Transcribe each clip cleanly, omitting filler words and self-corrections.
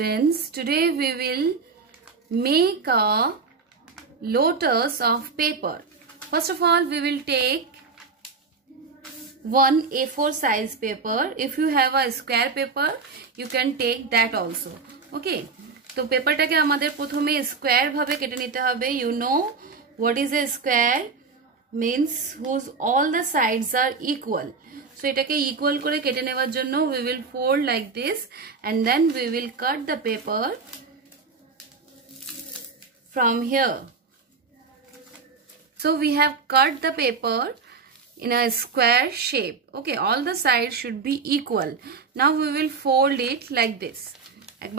Friends, today we will make a lotus of paper. First of all, we will take one A4 size paper. If you have a square paper, you can take that also. Okay. तो পেপারটাকে আমাদের প্রথমে square ভাবে কেটে নিতে হবে. You know what is a square? Means whose all the sides are equal. So এটাকে equal করে কেটে নেওয়ার জন্য we will fold like this and then we will cut the paper from here. So we have cut the paper in a square shape. Okay, all the sides should be equal. Now we will fold it like this.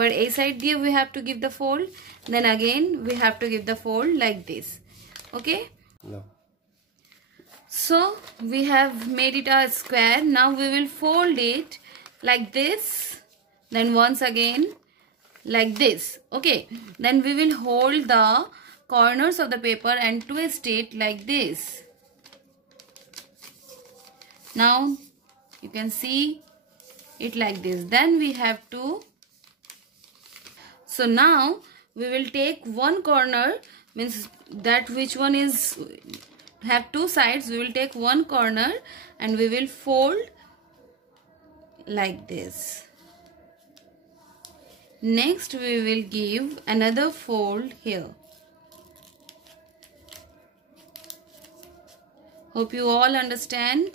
But a side here we have to give the fold, then again we have to give the fold like this. Okay. No. So we have made it a square. Now we will fold it like this, then once again like this. Okay, then we will hold the corners of the paper and twist it like this. Now you can see it like this. Then we have to, so now we will take one corner, means that which one is have two sides. We will take one corner and we will fold like this. Next we will give another fold here. Hope you all understand.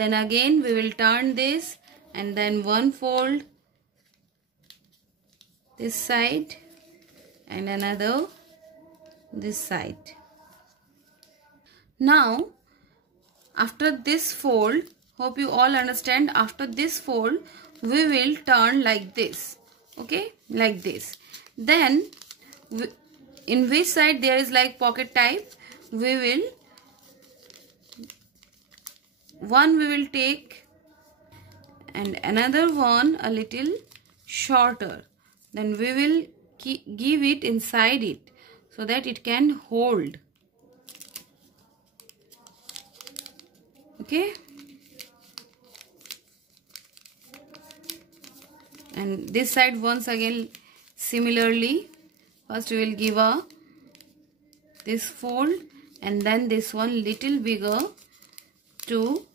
Then again we will turn this and then one fold this side and another this side. Now after this fold, hope you all understand, after this fold we will turn like this. Okay, like this. Then in which side there is like pocket type, we will take and another one a little shorter. Then we will give it inside it so that it can hold. Okay, and this side once again similarly. First we will give this fold and then this one little bigger to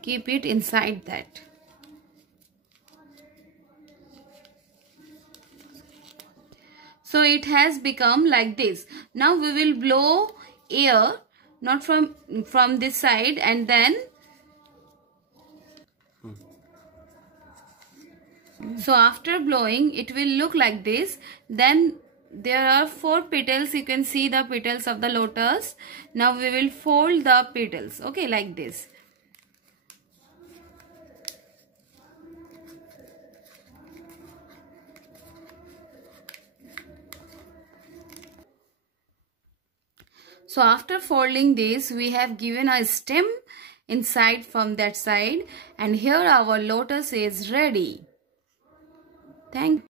keep it inside that. So it has become like this. Now we will blow air, not from this side, and then so after blowing it will look like this. Then there are 4 petals. You can see the petals of the lotus. Now we will fold the petals, okay, like this. So after folding this, we have given a stem inside from that side, and here our lotus is ready. Thank you.